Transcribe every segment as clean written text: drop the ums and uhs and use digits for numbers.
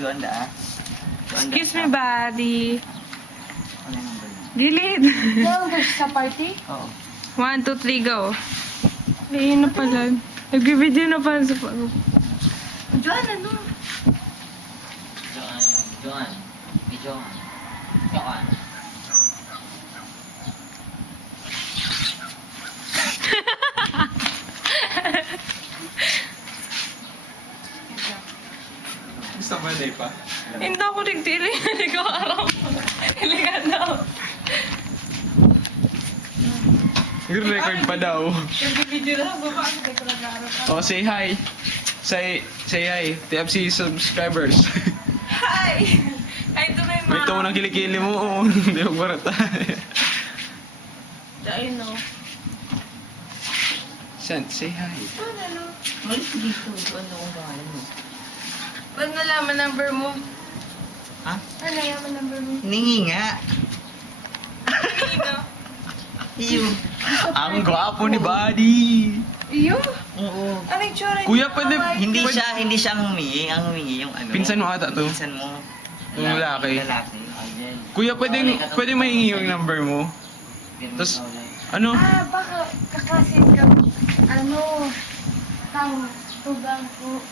Juanda ah. Excuse me, buddy. Ano yung number niya? Gilid. Yung gusto sa party? Oo. 1, 2, 3, go. Ayun na pala. Nag-video na pala sa pag... Joan, ano? Joan. Ni Joan. Joan. Gusto mo na pa? Hindi ako nagtili. Hindi ko araw. Hindi ka daw. Record pa daw. Nag-video na ako. Paano ko nag-araw? Oh, say hi. Say hi. TFC subscribers. Hi! Hi to my mom. Ito mo ng kilikili mo. Oh. Hindi mo barata. I know. Say hi. Ano? Malis dito. Ano kung pangalan mo? Ba't nalaman number mo? Ha? Ano nalaman number mo? Hiningi nga. Ino. Iyo. Ang gwapo ni Buddy. Iyo? Oo. Ano yung tsura niya? Kuya, pwede... Hindi siya ang humingi. Ang humingi yung ano. Pinsan mo ata to. Pinsan mo. Yung lalaki. Lalaki. Kuya, pwede mahingi yung number mo? Tapos, ano? Ah, baka kakasin ka. Ano? Tugang ko.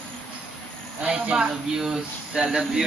Ay, I love you. I love you.